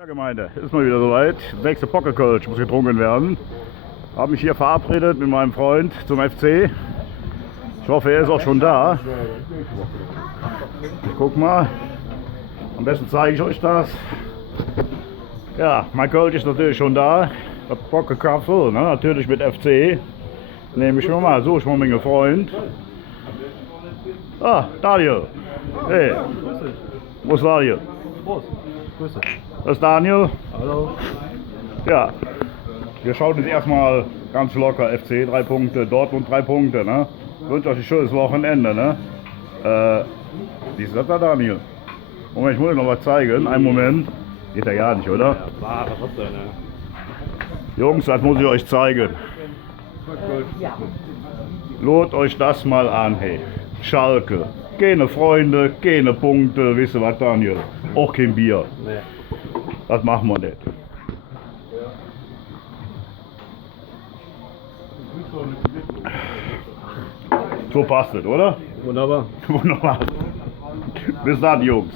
Ja, Gemeinde, ist mal wieder soweit. Das nächste Pokerkölsch muss getrunken werden. Habe mich hier verabredet mit meinem Freund zum FC. Ich hoffe, er ist auch schon da. Ich guck mal. Am besten zeige ich euch das. Ja, mein Kölsch ist natürlich schon da. Das Pokerkaffee, ne? Natürlich mit FC. Nehme ich mir mal, suche ich mal meinen Freund. Ah, Daniel. Hey. Wo ist Daniel? Prost. Grüße. Das ist Daniel. Hallo. Ja, wir schauen jetzt erstmal ganz locker FC, 3 Punkte, Dortmund 3 Punkte, ne? Ich wünsche euch ein schönes Wochenende, ne? Wie ist das da, Daniel? Moment, ich muss euch noch was zeigen, einen Moment. Geht ja gar nicht, oder? Ja, was ist denn, ne? Jungs, das muss ich euch zeigen. Lot euch das mal an, hey. Schalke. Keine Freunde, keine Punkte, wisst ihr was, Daniel? Auch kein Bier. Nee. Das machen wir nicht. So passt es, oder? Wunderbar. Wunderbar. Bis dann, Jungs.